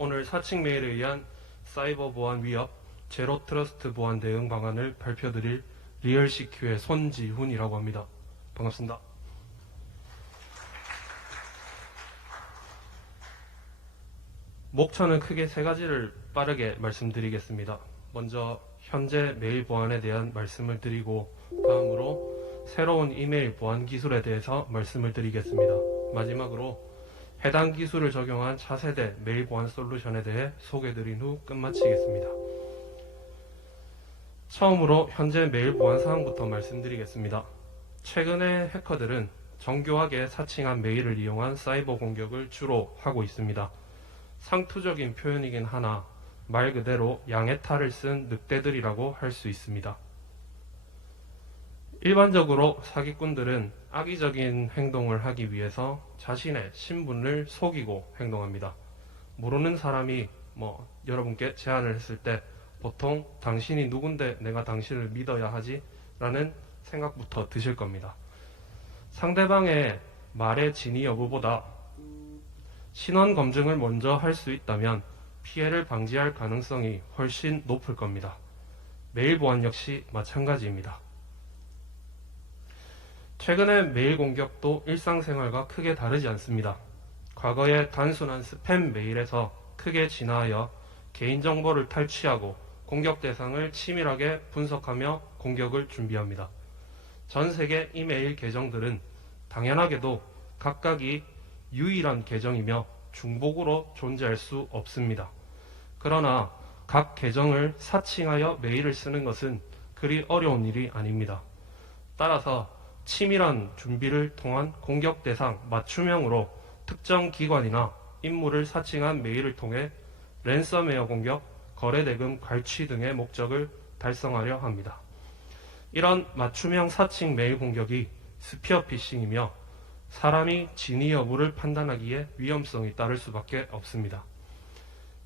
오늘 사칭 메일에 의한 사이버 보안 위협, 제로 트러스트 보안 대응 방안을 발표드릴 리얼시큐의 손지훈이라고 합니다. 반갑습니다. 목차는 크게 세 가지를 빠르게 말씀드리겠습니다. 먼저 현재 메일 보안에 대한 말씀을 드리고, 다음으로 새로운 이메일 보안 기술에 대해서 말씀을 드리겠습니다. 마지막으로 해당 기술을 적용한 차세대 메일 보안 솔루션에 대해 소개드린 후 끝마치겠습니다. 처음으로 현재 메일 보안 사항부터 말씀드리겠습니다. 최근에 해커들은 정교하게 사칭한 메일을 이용한 사이버 공격을 주로 하고 있습니다. 상투적인 표현이긴 하나 말 그대로 양의 탈을 쓴 늑대들이라고 할 수 있습니다. 일반적으로 사기꾼들은 악의적인 행동을 하기 위해서 자신의 신분을 속이고 행동합니다. 모르는 사람이 여러분께 제안을 했을 때 보통 당신이 누군데 내가 당신을 믿어야 하지? 라는 생각부터 드실 겁니다. 상대방의 말의 진위 여부보다 신원 검증을 먼저 할 수 있다면 피해를 방지할 가능성이 훨씬 높을 겁니다. 메일 보안 역시 마찬가지입니다. 최근의 메일 공격도 일상생활과 크게 다르지 않습니다. 과거의 단순한 스팸 메일에서 크게 진화하여 개인정보를 탈취하고 공격 대상을 치밀하게 분석하며 공격을 준비합니다. 전 세계 이메일 계정들은 당연하게도 각각이 유일한 계정이며 중복으로 존재할 수 없습니다. 그러나 각 계정을 사칭하여 메일을 쓰는 것은 그리 어려운 일이 아닙니다. 따라서 치밀한 준비를 통한 공격 대상 맞춤형으로 특정 기관이나 인물을 사칭한 메일을 통해 랜섬웨어 공격, 거래대금 갈취 등의 목적을 달성하려 합니다. 이런 맞춤형 사칭 메일 공격이 스피어 피싱이며 사람이 진위 여부를 판단하기에 위험성이 따를 수밖에 없습니다.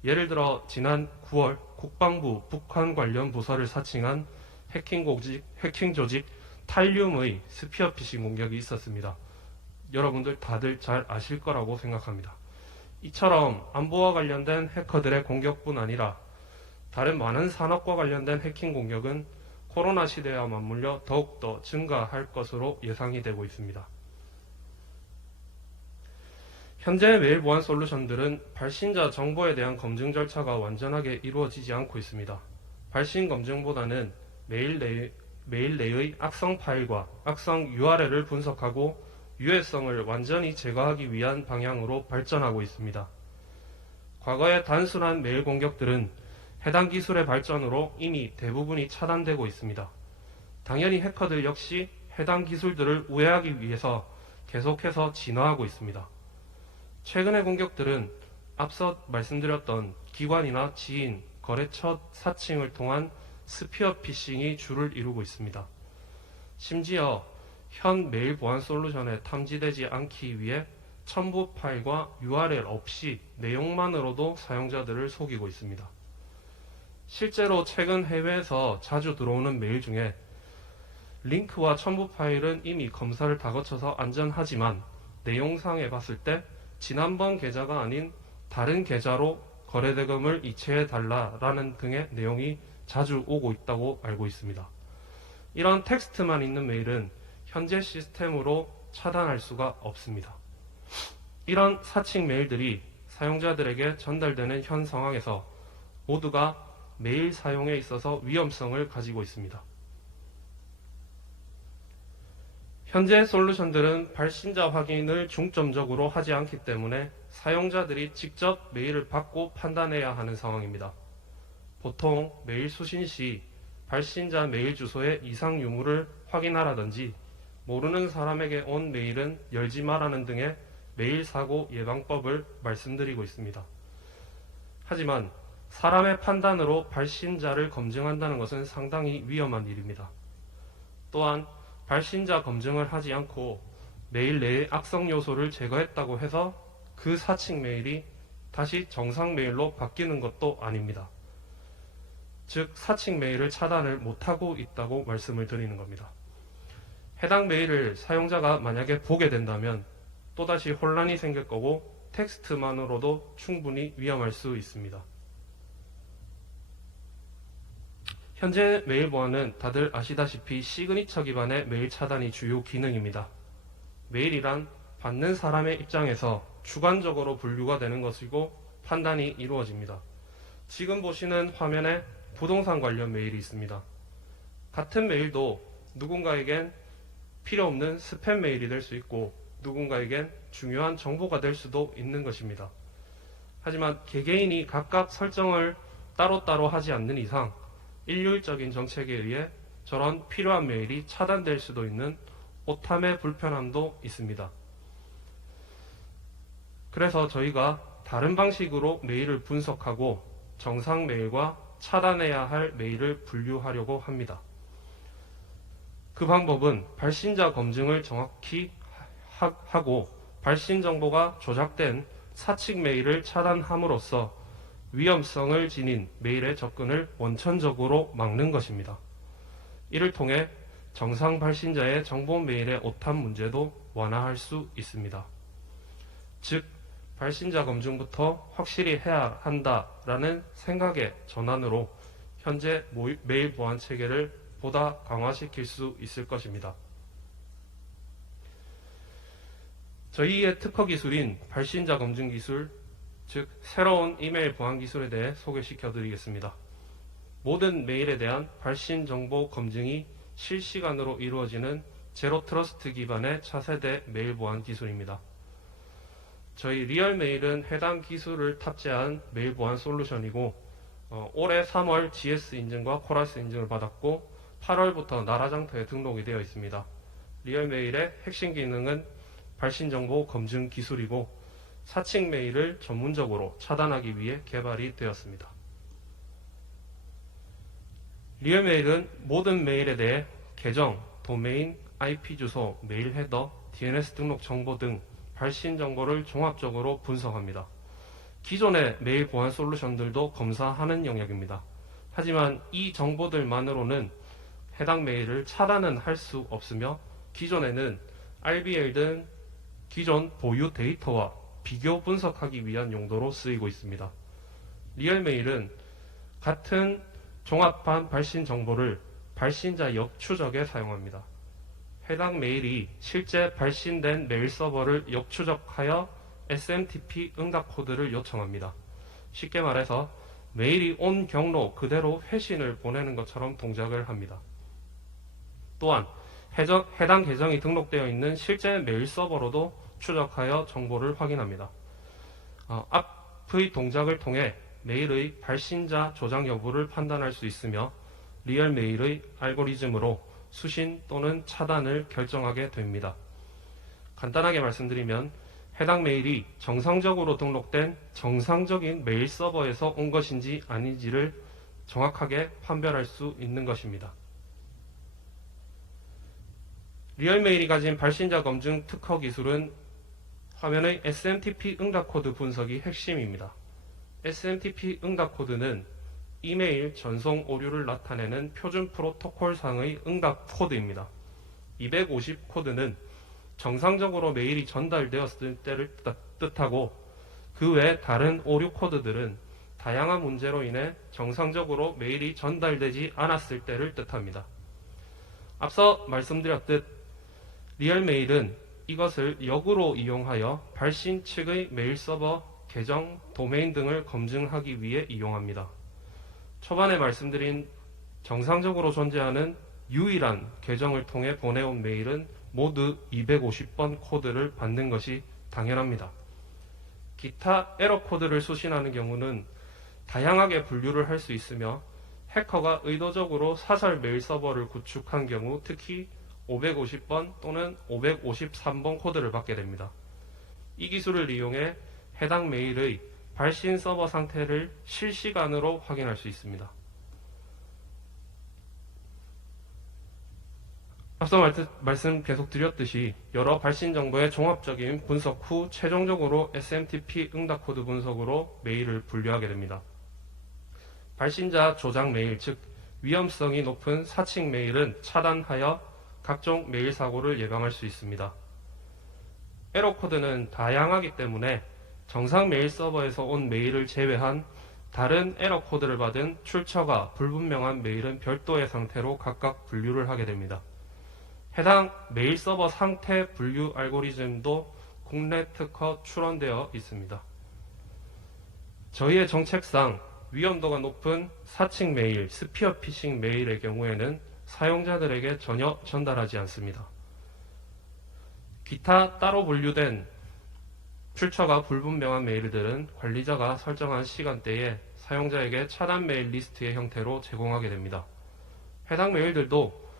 예를 들어 지난 9월 국방부 북한 관련 부서를 사칭한 해킹 조직 탈륨의 스피어 피싱 공격이 있었습니다. 여러분들 다들 잘 아실 거라고 생각합니다. 이처럼 안보와 관련된 해커들의 공격뿐 아니라 다른 많은 산업과 관련된 해킹 공격은 코로나 시대와 맞물려 더욱더 증가할 것으로 예상이 되고 있습니다. 현재 메일 보안 솔루션들은 발신자 정보에 대한 검증 절차가 완전하게 이루어지지 않고 있습니다. 발신 검증보다는 메일 내의 악성 파일과 악성 URL을 분석하고 유해성을 완전히 제거하기 위한 방향으로 발전하고 있습니다. 과거의 단순한 메일 공격들은 해당 기술의 발전으로 이미 대부분이 차단되고 있습니다. 당연히 해커들 역시 해당 기술들을 우회하기 위해서 계속해서 진화하고 있습니다. 최근의 공격들은 앞서 말씀드렸던 기관이나 지인, 거래처 사칭을 통한 스피어 피싱이 주를 이루고 있습니다. 심지어 현 메일 보안 솔루션에 탐지되지 않기 위해 첨부 파일과 URL 없이 내용만으로도 사용자들을 속이고 있습니다. 실제로 최근 해외에서 자주 들어오는 메일 중에 링크와 첨부 파일은 이미 검사를 다 거쳐서 안전하지만 내용상에 봤을 때 지난번 계좌가 아닌 다른 계좌로 거래대금을 이체해달라라는 등의 내용이 자주 오고 있다고 알고 있습니다. 이런 텍스트만 있는 메일은 현재 시스템으로 차단할 수가 없습니다. 이런 사칭 메일들이 사용자들에게 전달되는 현 상황에서 모두가 메일 사용에 있어서 위험성을 가지고 있습니다. 현재 솔루션들은 발신자 확인을 중점적으로 하지 않기 때문에 사용자들이 직접 메일을 받고 판단해야 하는 상황입니다. 보통 메일 수신 시 발신자 메일 주소의 이상 유무를 확인하라든지 모르는 사람에게 온 메일은 열지 말라는 등의 메일 사고 예방법을 말씀드리고 있습니다. 하지만 사람의 판단으로 발신자를 검증한다는 것은 상당히 위험한 일입니다. 또한 발신자 검증을 하지 않고 메일 내의 악성 요소를 제거했다고 해서 그 사칭 메일이 다시 정상 메일로 바뀌는 것도 아닙니다. 즉 사칭 메일을 차단을 못하고 있다고 말씀을 드리는 겁니다. 해당 메일을 사용자가 만약에 보게 된다면 또다시 혼란이 생길 거고 텍스트만으로도 충분히 위험할 수 있습니다. 현재 메일 보안은 다들 아시다시피 시그니처 기반의 메일 차단이 주요 기능입니다. 메일이란 받는 사람의 입장에서 주관적으로 분류가 되는 것이고 판단이 이루어집니다. 지금 보시는 화면에 부동산 관련 메일이 있습니다. 같은 메일도 누군가에겐 필요 없는 스팸 메일이 될 수 있고 누군가에겐 중요한 정보가 될 수도 있는 것입니다. 하지만 개개인이 각각 설정을 따로따로 하지 않는 이상 일률적인 정책에 의해 저런 필요한 메일이 차단될 수도 있는 오탐의 불편함도 있습니다. 그래서 저희가 다른 방식으로 메일을 분석하고 정상 메일과 차단해야 할 메일을 분류하려고 합니다. 그 방법은 발신자 검증을 정확히 하고 발신 정보가 조작된 사측 메일을 차단함으로써 위험성을 지닌 메일의 접근을 원천적으로 막는 것입니다. 이를 통해 정상 발신자의 정보 메일의 오탐 문제도 완화할 수 있습니다. 즉, 발신자 검증부터 확실히 해야 한다라는 생각의 전환으로 현재 메일 보안 체계를 보다 강화시킬 수 있을 것입니다. 저희의 특허 기술인 발신자 검증 기술, 즉 새로운 이메일 보안 기술에 대해 소개시켜 드리겠습니다. 모든 메일에 대한 발신 정보 검증이 실시간으로 이루어지는 제로 트러스트 기반의 차세대 메일 보안 기술입니다. 저희 리얼메일은 해당 기술을 탑재한 메일 보안 솔루션이고 올해 3월 GS 인증과 코라스 인증을 받았고 8월부터 나라장터에 등록이 되어 있습니다. 리얼메일의 핵심 기능은 발신 정보 검증 기술이고 사칭 메일을 전문적으로 차단하기 위해 개발이 되었습니다. 리얼메일은 모든 메일에 대해 계정, 도메인, IP 주소, 메일 헤더, DNS 등록 정보 등 발신 정보를 종합적으로 분석합니다. 기존의 메일 보안 솔루션들도 검사하는 영역입니다. 하지만 이 정보들만으로는 해당 메일을 차단은 할 수 없으며 기존에는 RBL 등 기존 보유 데이터와 비교 분석하기 위한 용도로 쓰이고 있습니다. 리얼메일은 같은 종합한 발신 정보를 발신자 역추적에 사용합니다. 해당 메일이 실제 발신된 메일 서버를 역추적하여 SMTP 응답 코드를 요청합니다. 쉽게 말해서 메일이 온 경로 그대로 회신을 보내는 것처럼 동작을 합니다. 또한 해당 계정이 등록되어 있는 실제 메일 서버로도 추적하여 정보를 확인합니다. 앞의 동작을 통해 메일의 발신자 조작 여부를 판단할 수 있으며 리얼메일의 알고리즘으로 수신 또는 차단을 결정하게 됩니다. 간단하게 말씀드리면 해당 메일이 정상적으로 등록된 정상적인 메일 서버에서 온 것인지 아닌지를 정확하게 판별할 수 있는 것입니다. 리얼메일이 가진 발신자 검증 특허 기술은 화면의 SMTP 응답 코드 분석이 핵심입니다. SMTP 응답 코드는 이메일 전송 오류를 나타내는 표준 프로토콜상의 응답 코드입니다. 250 코드는 정상적으로 메일이 전달되었을 때를 뜻하고 그 외 다른 오류 코드들은 다양한 문제로 인해 정상적으로 메일이 전달되지 않았을 때를 뜻합니다. 앞서 말씀드렸듯 리얼메일은 이것을 역으로 이용하여 발신 측의 메일 서버, 계정, 도메인 등을 검증하기 위해 이용합니다. 초반에 말씀드린 정상적으로 존재하는 유일한 계정을 통해 보내온 메일은 모두 250번 코드를 받는 것이 당연합니다. 기타 에러 코드를 수신하는 경우는 다양하게 분류를 할 수 있으며 해커가 의도적으로 사설 메일 서버를 구축한 경우 특히 550번 또는 553번 코드를 받게 됩니다. 이 기술을 이용해 해당 메일의 발신 서버 상태를 실시간으로 확인할 수 있습니다. 앞서 말씀 계속 드렸듯이 여러 발신 정보의 종합적인 분석 후 최종적으로 SMTP 응답 코드 분석으로 메일을 분류하게 됩니다. 발신자 조작 메일, 즉 위험성이 높은 사칭 메일은 차단하여 각종 메일 사고를 예방할 수 있습니다. 에러 코드는 다양하기 때문에 정상 메일 서버에서 온 메일을 제외한 다른 에러 코드를 받은 출처가 불분명한 메일은 별도의 상태로 각각 분류를 하게 됩니다. 해당 메일 서버 상태 분류 알고리즘도 국내 특허 출원되어 있습니다. 저희의 정책상 위험도가 높은 사칭 메일, 스피어 피싱 메일의 경우에는 사용자들에게 전혀 전달하지 않습니다. 기타 따로 분류된 출처가 불분명한 메일들은 관리자가 설정한 시간대에 사용자에게 차단 메일 리스트의 형태로 제공하게 됩니다. 해당 메일들도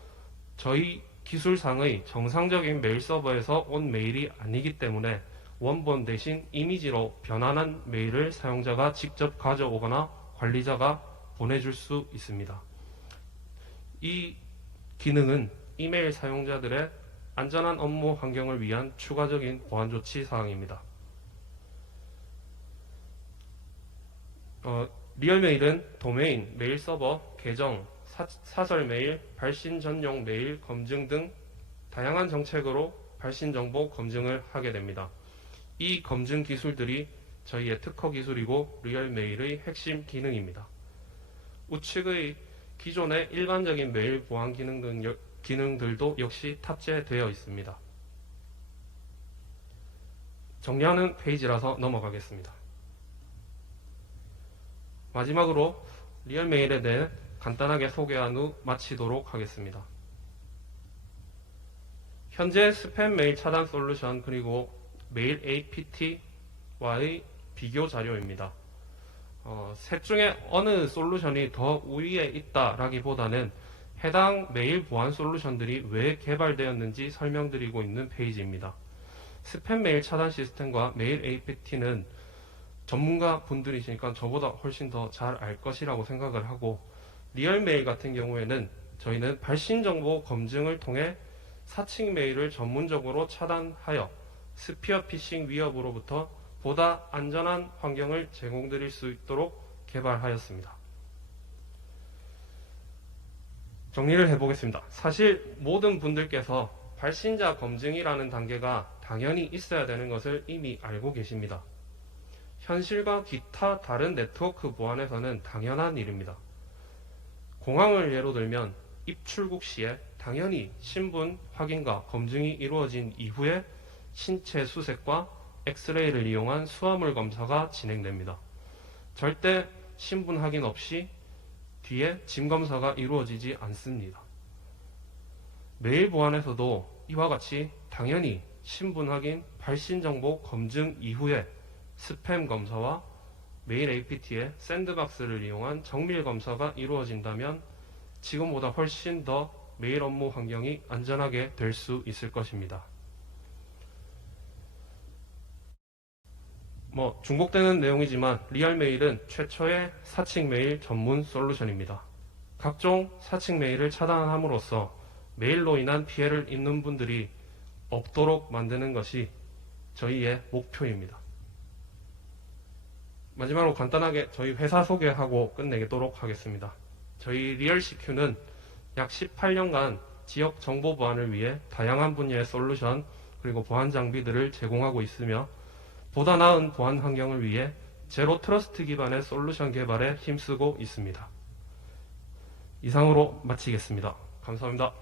저희 기술상의 정상적인 메일 서버에서 온 메일이 아니기 때문에 원본 대신 이미지로 변환한 메일을 사용자가 직접 가져오거나 관리자가 보내줄 수 있습니다. 이 기능은 이메일 사용자들의 안전한 업무 환경을 위한 추가적인 보안 조치 사항입니다. 리얼메일은 도메인, 메일 서버, 계정, 사설 메일, 발신 전용 메일 검증 등 다양한 정책으로 발신 정보 검증을 하게 됩니다. 이 검증 기술들이 저희의 특허 기술이고 리얼메일의 핵심 기능입니다. 우측의 기존의 일반적인 메일 보안 기능들도 역시 탑재되어 있습니다. 정리하는 페이지라서 넘어가겠습니다. 마지막으로 리얼메일에 대해 간단하게 소개한 후 마치도록 하겠습니다. 현재 스팸 메일 차단 솔루션 그리고 메일 APT와의 비교 자료입니다. 셋 중에 어느 솔루션이 더 우위에 있다라기보다는 해당 메일 보안 솔루션들이 왜 개발되었는지 설명드리고 있는 페이지입니다. 스팸 메일 차단 시스템과 메일 APT는 전문가 분들이시니까 저보다 훨씬 더 잘 알 것이라고 생각을 하고, 리얼메일 같은 경우에는 저희는 발신 정보 검증을 통해 사칭 메일을 전문적으로 차단하여 스피어 피싱 위협으로부터 보다 안전한 환경을 제공드릴 수 있도록 개발하였습니다. 정리를 해보겠습니다. 사실 모든 분들께서 발신자 검증이라는 단계가 당연히 있어야 되는 것을 이미 알고 계십니다. 현실과 기타 다른 네트워크 보안에서는 당연한 일입니다. 공항을 예로 들면 입출국 시에 당연히 신분 확인과 검증이 이루어진 이후에 신체 수색과 엑스레이를 이용한 수화물 검사가 진행됩니다. 절대 신분 확인 없이 뒤에 짐 검사가 이루어지지 않습니다. 메일 보안에서도 이와 같이 당연히 신분 확인, 발신 정보 검증 이후에 스팸 검사와 메일 APT의 샌드박스를 이용한 정밀 검사가 이루어진다면 지금보다 훨씬 더 메일 업무 환경이 안전하게 될 수 있을 것입니다. 중복되는 내용이지만 리얼메일은 최초의 사칭 메일 전문 솔루션입니다. 각종 사칭 메일을 차단함으로써 메일로 인한 피해를 입는 분들이 없도록 만드는 것이 저희의 목표입니다. 마지막으로 간단하게 저희 회사 소개하고 끝내도록 하겠습니다. 저희 리얼CQ는 약 18년간 지역 정보 보안을 위해 다양한 분야의 솔루션 그리고 보안 장비들을 제공하고 있으며 보다 나은 보안 환경을 위해 제로 트러스트 기반의 솔루션 개발에 힘쓰고 있습니다. 이상으로 마치겠습니다. 감사합니다.